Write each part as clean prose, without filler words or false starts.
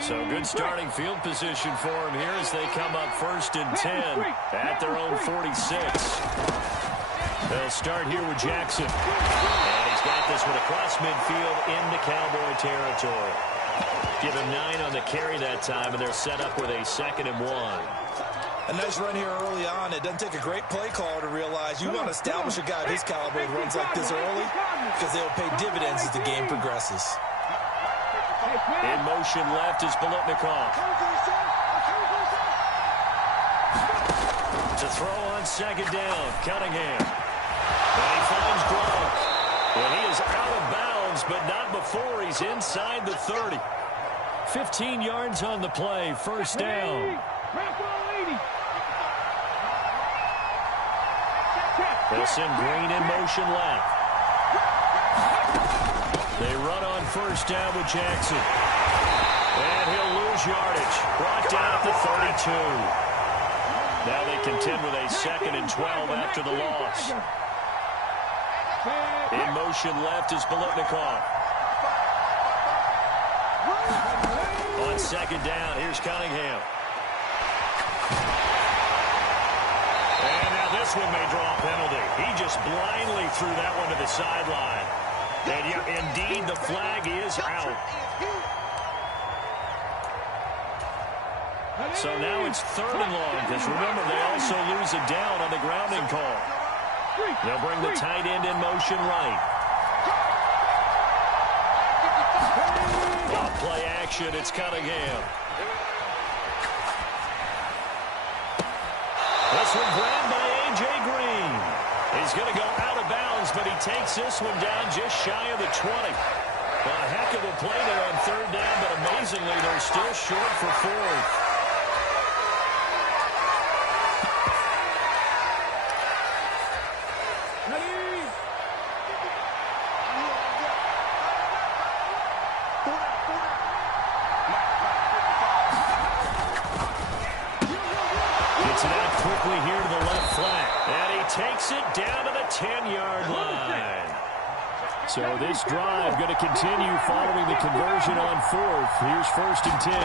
So good starting field position for him here as they come up 1st and 10 at their own 46. They'll start here with Jackson. And he's got this one across midfield into Cowboy territory. Give him 9 on the carry that time, and they're set up with a 2nd and 1. A nice run here early on. It doesn't take a great play caller to realize you want to establish a guy of his caliber who runs like this early because they'll pay dividends as the game progresses. In motion left is Bolitnikov. To throw on 2nd down, Cunningham. And he finds Gronk. And he is out of bounds, but not before he's inside the 30. 15 yards on the play, 1st down. They'll send Green in motion left. They run on 1st down with Jackson. And he'll lose yardage. Brought down at the 32. Now they contend with a 2nd and 12 after the loss. In motion left is Bolitnikov. On 2nd down, here's Cunningham. And now this one may draw a penalty. He just blindly threw that one to the sideline. And yeah, indeed, the flag is out. So now it's 3rd and long, because remember, they also lose a down on the grounding call. They'll bring the tight end in motion right. Off play action, it's Cunningham. This one grabbed by A.J. Green. He's going to go out of bounds, but he takes this one down just shy of the 20. Well, a heck of a play there on 3rd down, but amazingly, they're still short for 4th. Here to the left flat, and he takes it down to the 10-yard line. So this drive going to continue following the conversion on 4th. Here's 1st and 10.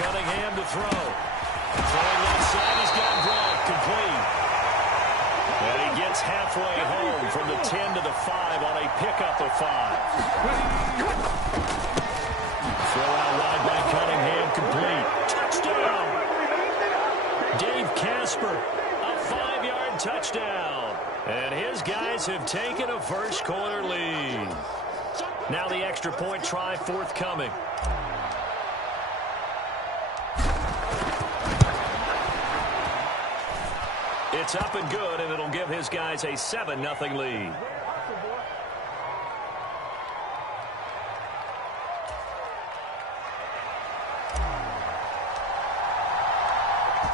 Cunningham to throw. Throwing left side, he's got Gronk complete. And he gets halfway home from the 10 to the 5 on a pickup of 5. Throw out wide by Cunningham, complete. Touchdown! Dave Casper, a 5-yard touchdown. And his guys have taken a first-quarter lead. Now the extra point try forthcoming. It's up and good, and it'll give his guys a 7-0 lead.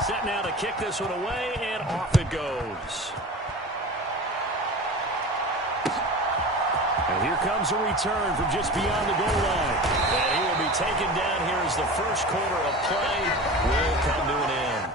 Set now to kick this one away, and off it goes. And here comes a return from just beyond the goal line. And he will be taken down here as the first quarter of play will come to an end.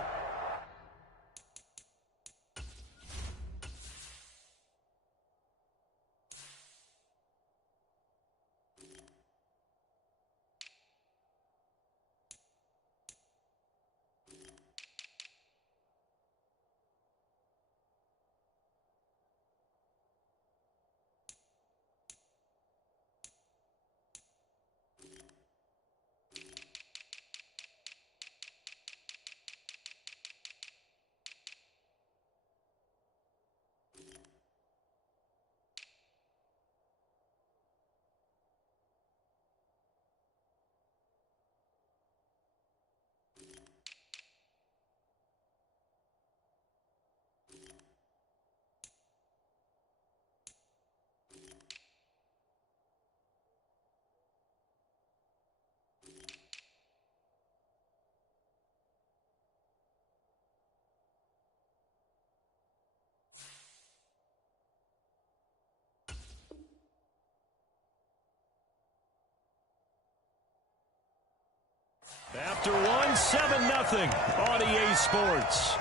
After one, 7-0 on EA Sports.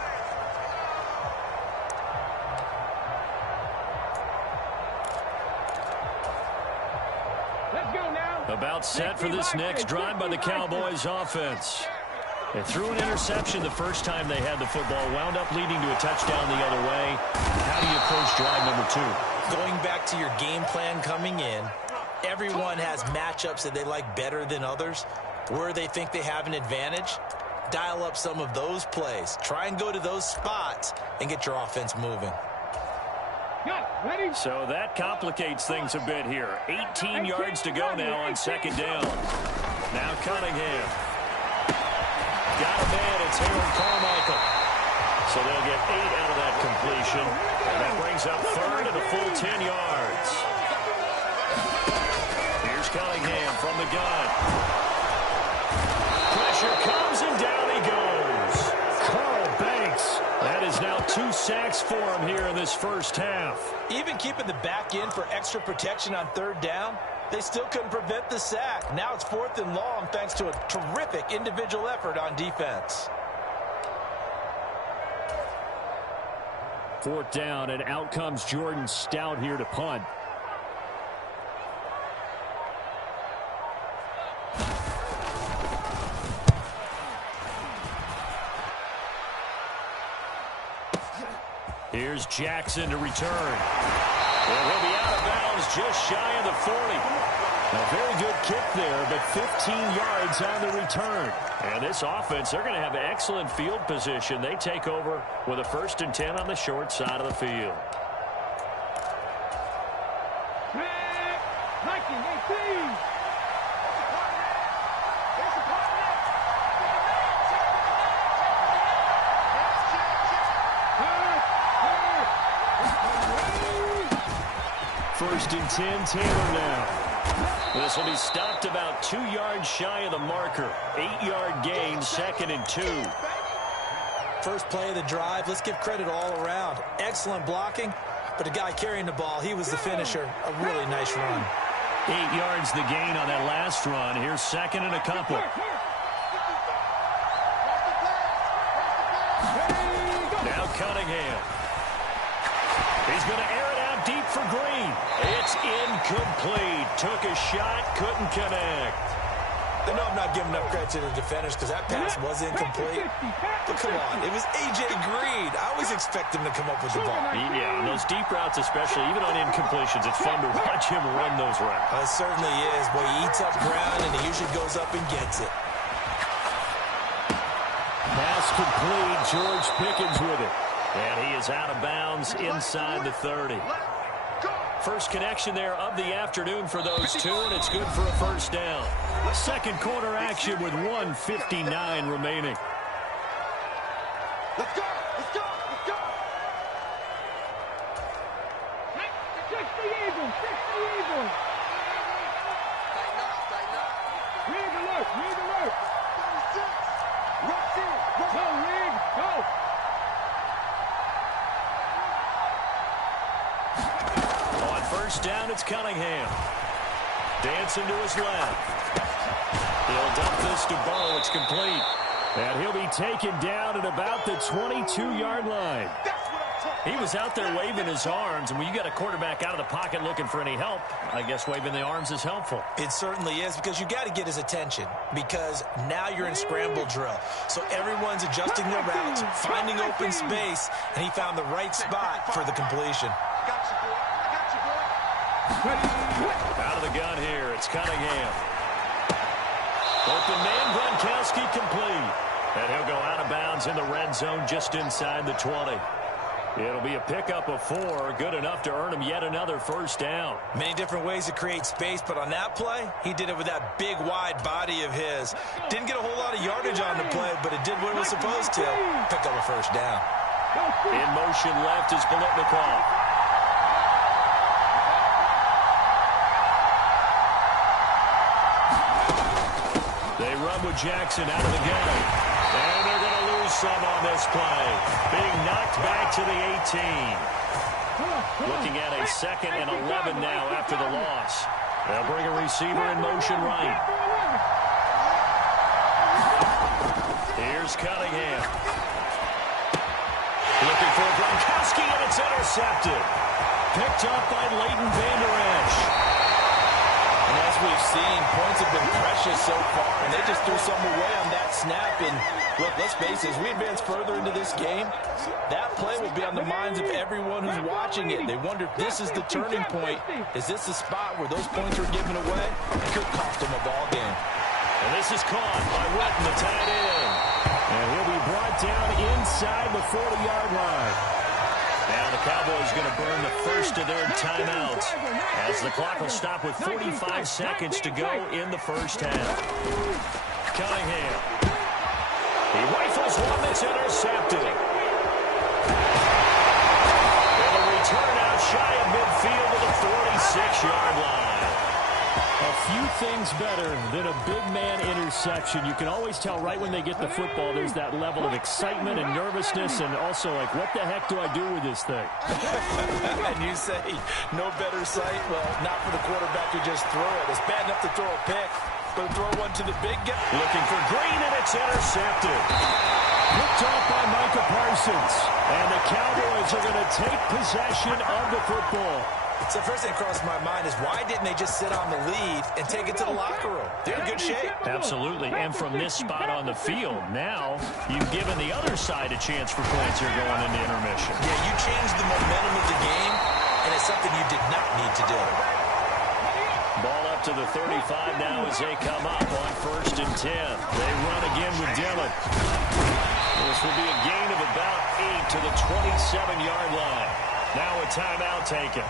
Let's go now. A About set for this next drive by the Cowboys offense. They threw an interception the first time they had the football, wound up leading to a touchdown the other way. How do you approach drive number 2? Going back to your game plan coming in, everyone has matchups that they like better than others. Where they think they have an advantage, dial up some of those plays. Try and go to those spots and get your offense moving. So that complicates things a bit here. 18 yards to go now on second down. Now Cunningham. Got a man, it's Harold Carmichael. So they'll get 8 out of that completion. And that brings up third and a full 10 yards. Here's Cunningham from the gun. Pressure comes and down he goes. Carl Banks. That is now 2 sacks for him here in this first half. Even keeping the back end for extra protection on third down, they still couldn't prevent the sack. Now it's 4th and long thanks to a terrific individual effort on defense. 4th down, and out comes Jordan Stout here to punt. Here's Jackson to return. And he'll be out of bounds just shy of the 40. A very good kick there, but 15 yards on the return. And this offense, they're going to have excellent field position. They take over with a 1st and 10 on the short side of the field. First and 10, Taylor now. This will be stopped about 2 yards shy of the marker. 8-yard gain, 2nd and 2. First play of the drive, let's give credit all around. Excellent blocking, but the guy carrying the ball, he was the finisher. A really nice run. 8 yards the gain on that last run. Here's 2nd and a couple. Now Cunningham. He's going to air it out deep for Green. It's incomplete. Took a shot, couldn't connect. I know I'm not giving enough credit to the defenders because that pass was incomplete. But come on, it was A.J. Green. I always expect him to come up with the ball. Yeah, on those deep routes especially, even on incompletions, it's fun to watch him run those routes. It certainly is. Boy, he eats up ground, and he usually goes up and gets it. Pass complete. George Pickens with it. And he is out of bounds inside the 30. First connection there of the afternoon for those two, and it's good for a first down. Second quarter action with 1:59 remaining. Let's go! Let's go! Let's go! Fix the Eagles! Fix the Eagles! Tighten up! Tighten up! Rig alert! Rig alert! 36! Rush in! Go, Rig! Go! On first down, it's Cunningham. Dancing to his left. He'll dump this to Bo. It's complete. And he'll be taken down at about the 22-yard line. He was out there waving his arms, and when you got a quarterback out of the pocket looking for any help, I guess waving the arms is helpful. It certainly is, because you got to get his attention, because now you're in scramble drill. So everyone's adjusting their routes, finding open space, and he found the right spot for the completion. Out of the gun here, it's Cunningham. Open man, Gronkowski complete. And he'll go out of bounds in the red zone just inside the 20. It'll be a pickup of 4, good enough to earn him yet another first down. Many different ways to create space, but on that play, he did it with that big, wide body of his. Didn't get a whole lot of yardage on the play, but it did what it was supposed to. Pick up a first down. In motion left is Biletnikoff. They run with Jackson out of the gun. And they're going to lose some on this play. Being knocked back to the 18. Looking at a 2nd and 11 now after the loss. They'll bring a receiver in motion right. Here's Cunningham. Looking for Gronkowski, and it's intercepted. Picked up by Leighton Vander Esch. And as we've seen, points have been precious so far, and they just threw some away on that snap. And look, let's face it, as we advance further into this game, that play will be on the minds of everyone who's watching it. They wonder if this is the turning point. Is this the spot where those points are given away? It could cost them a ball game. And this is caught by Witten, the tight end. And he'll be brought down inside the 40-yard line. Now the Cowboys going to burn the first of their timeouts as the clock will stop with 45 seconds to go in the first half. Cunningham. He rifles one that's intercepted. And a return out shy of midfield to the 46-yard line. A few things better than a big man interception. You can always tell right when they get the football, there's that level of excitement and nervousness, and also like, what the heck do I do with this thing? And you say, no better sight? Well, not for the quarterback to just throw it. It's bad enough to throw a pick, but throw one to the big guy. Looking for Green, and it's intercepted. Picked off by Micah Parsons. And the Cowboys are going to take possession of the football. So the first thing that crossed my mind is why didn't they just sit on the lead and take it to the locker room? They're in good shape. Absolutely. And from this spot on the field, now you've given the other side a chance for points here going into intermission. Yeah, you changed the momentum of the game, and it's something you did not need to do. Ball up to the 35 now as they come up on 1st and 10. They run again with Dillon. This will be a gain of about 8 to the 27-yard line. Now a timeout taken.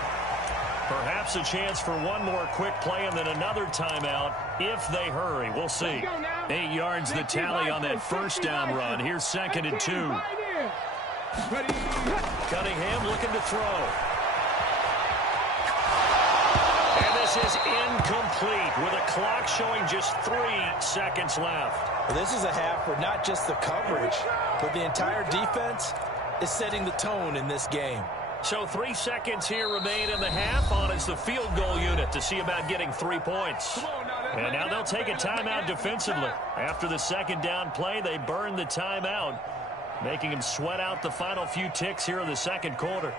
Perhaps a chance for one more quick play and then another timeout if they hurry. We'll see. 8 yards the tally on that first down run. Here's 2nd and 2. Cunningham looking to throw. And this is incomplete with a clock showing just 3 seconds left. Well, this is a half where not just the coverage, but the entire defense is setting the tone in this game. So 3 seconds here remain in the half on as the field goal unit to see about getting 3 points. And now they'll take a timeout defensively. After the second down play, they burn the timeout, making them sweat out the final few ticks here in the second quarter.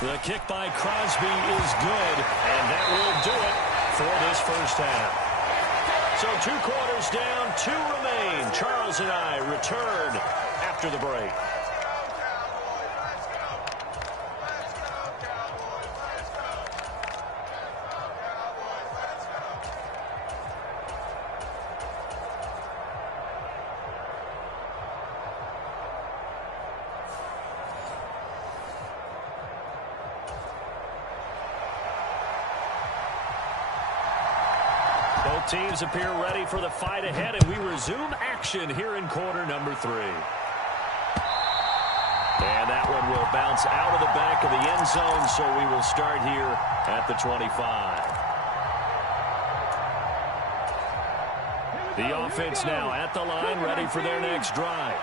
The kick by Crosby is good, and that will do it for this first half. So 2 quarters down, 2 remain. Charles and I return after the break. Both teams appear ready for the fight ahead, and we resume action here in quarter number 3. And that one will bounce out of the back of the end zone, so we will start here at the 25. The offense now at the line, ready for their next drive.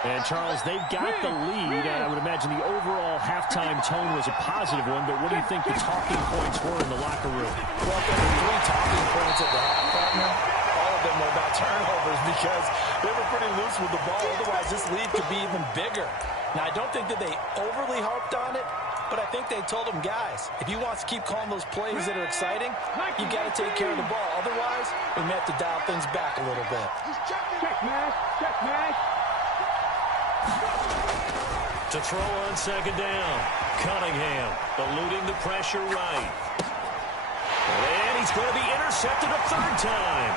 And, Charles, they've got the lead. I would imagine the overall halftime tone was a positive one, but what do you think the talking points were in the locker room? Well, there were 3 talking points at the half, partner. All of them were about turnovers because they were pretty loose with the ball. Otherwise, this lead could be even bigger. Now, I don't think that they overly harped on it, but I think they told them, guys, if you want to keep calling those plays that are exciting, you got to take care of the ball. Otherwise, we may have to dial things back a little bit. Check, man. Check, man. To throw on second down. Cunningham eluding the pressure right. And he's going to be intercepted a 3rd time.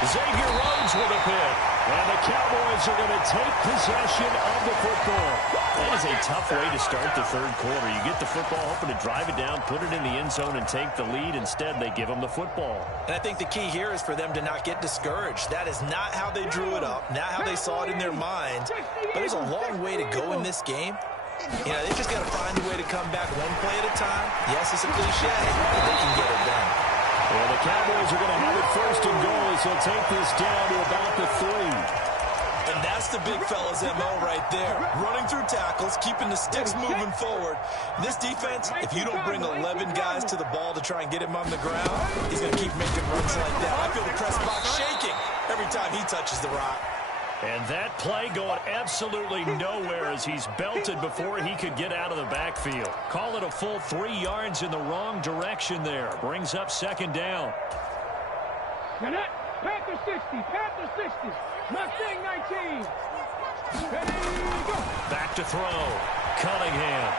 Xavier Rhodes with a pick. And the Cowboys are going to take possession of the football. That is a tough way to start the 3rd quarter. You get the football, hoping to drive it down, put it in the end zone, and take the lead. Instead, they give them the football. And I think the key here is for them to not get discouraged. That is not how they drew it up, not how they saw it in their minds. But there's a long way to go in this game. You know, they just got to find a way to come back one play at a time. Yes, it's a cliche, but they can get it done. Well, the Cowboys are going to have it 1st and goal as they'll take this down to about the 3. And that's the big fella's MO right there. Running through tackles, keeping the sticks moving forward. This defense, if you don't bring 11 guys to the ball to try and get him on the ground, he's going to keep making runs like that. I feel the press box shaking every time he touches the rock. And that play going absolutely nowhere as he's belted before he could get out of the backfield. Call it a full 3 yards in the wrong direction there. Brings up second down. Panther 60, Panther 60. Mustang 19. Ready, go. Back to throw. Cunningham.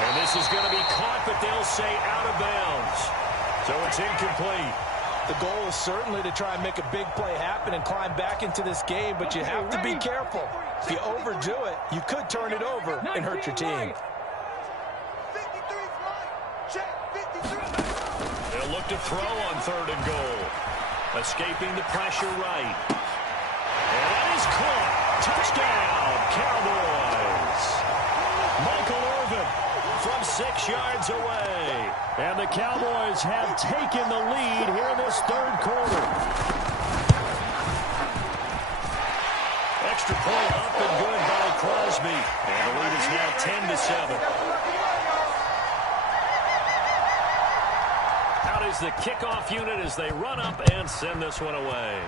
And this is going to be caught, but they'll say out of bounds. So it's incomplete. The goal is certainly to try and make a big play happen and climb back into this game, but you have to be careful. If you overdo it, you could turn it over and hurt your team. They'll look to throw on 3rd and goal. Escaping the pressure right. And that is caught. Touchdown, Cowboys. Michael Irvin from 6 yards away. And the Cowboys have taken the lead here in this 3rd quarter. Extra point up and good by Crosby. And the lead is now 10-7. Out is the kickoff unit as they run up and send this one away.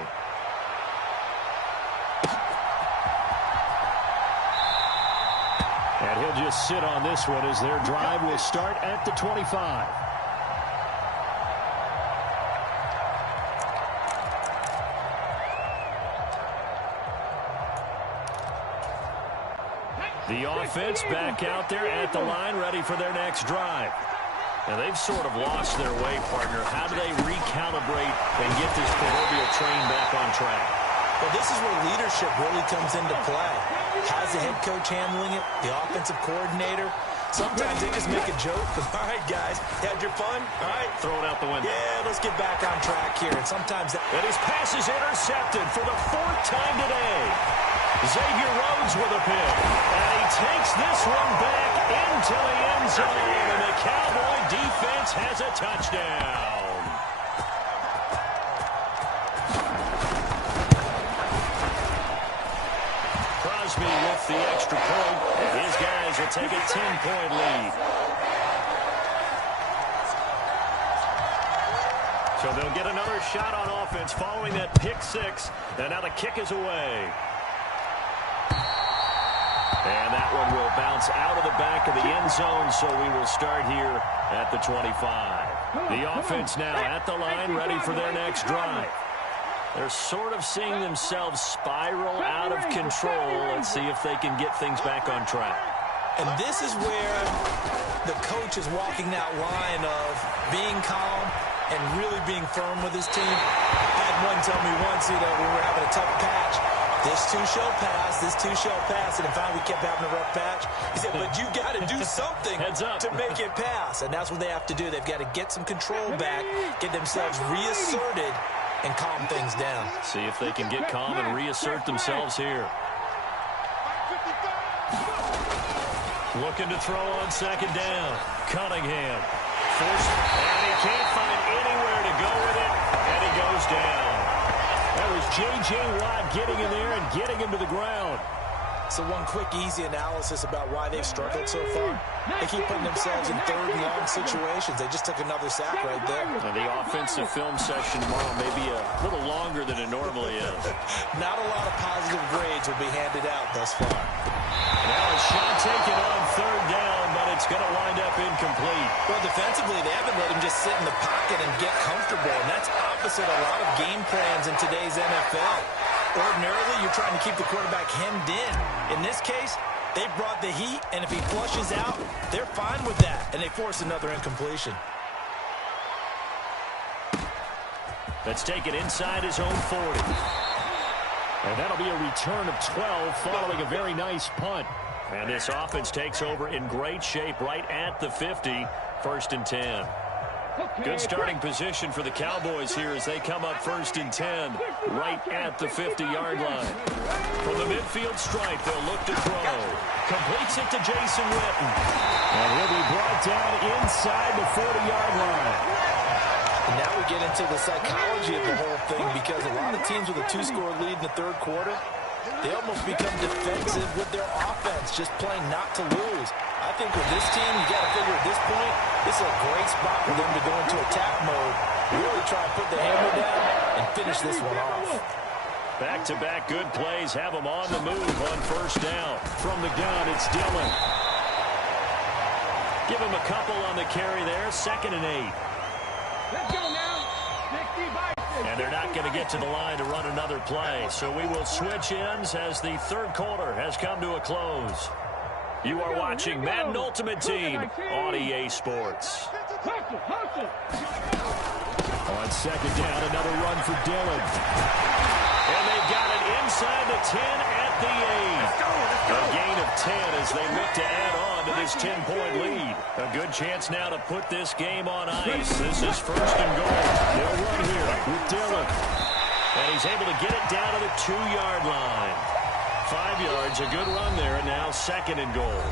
And he'll just sit on this one as their drive will start at the 25. The offense back out there at the line, ready for their next drive. Now, they've sort of lost their way, partner. How do they recalibrate and get this proverbial train back on track? Well, this is where leadership really comes into play. How's the head coach handling it? The offensive coordinator? Sometimes they just make a joke. All right, guys, had your fun? All right. Throw it out the window. Yeah, let's get back on track here. And sometimes that... And his pass is intercepted for the 4th time today. Xavier Rhodes with a pick. And he takes this one back into the end zone. And the Cowboy defense has a touchdown. Crosby with the extra point. And his guys will take a 10-point lead. So they'll get another shot on offense following that pick 6. And now the kick is away. And that one will bounce out of the back of the end zone, so we will start here at the 25. The offense now at the line, ready for their next drive. They're sort of seeing themselves spiral out of control. Let's see if they can get things back on track. And this is where the coach is walking that line of being calm and really being firm with his team. I had one tell me once, we were having a tough patch. This too shall pass, this too shall pass. And finally we kept having a rough patch. He said, but you got to do something to make it pass. And that's what they have to do. They've got to get some control back, get themselves reasserted, and calm things down. See if they can get calm and reassert themselves here. Looking to throw on 2nd down. Cunningham. First, and he can't find anywhere to go with it, and he goes down. That was J.J. Watt getting in there and getting him to the ground. So one quick, easy analysis about why they've struggled so far. They keep putting themselves in 3rd and long situations. They just took another sack right there. And the offensive film session tomorrow may be a little longer than it normally is. Not a lot of positive grades will be handed out thus far. Now a shot taken on 3rd down, but it's going to wind up incomplete. Well, defensively, they haven't let him just sit in the pocket and get comfortable, and that's opposite a lot of game plans in today's NFL. Ordinarily, you're trying to keep the quarterback hemmed in. In this case, they brought the heat, and if he flushes out, they're fine with that, and they force another incompletion. Let's take it inside his own 40. And that'll be a return of 12 following a very nice punt. And this offense takes over in great shape right at the 50, 1st and 10. Good starting position for the Cowboys here as they come up 1st and 10 right at the 50-yard line. From the midfield stripe, they'll look to throw. Completes it to Jason Witten. And he'll be brought down inside the 40-yard line. And now we get into the psychology of the whole thing, because a lot of teams with a 2-score lead in the 3rd quarter, they almost become defensive with their offense, just playing not to lose. I think with this team, you got to figure at this point, this is a great spot for them to go into attack mode, really try to put the hammer down and finish this one off. Back-to-back good plays have them on the move on first down. From the gun, it's Dillon. Give him a couple on the carry there. 2nd and 8. Let's go now. 60 by 6. And they're not going to get to the line to run another play. So we will switch ends as the third quarter has come to a close. You are watching Madden Ultimate Team on EA Sports. Hustle, hustle. On 2nd down, another run for Dillon. And they've got it inside the 10 at the 8. A gain of 10 as they look to add on to this 10-point lead. A good chance now to put this game on ice. This is 1st and goal. They'll run here with Dillon. And he's able to get it down to the 2-yard line. 5 yards, a good run there, and now 2nd and goal.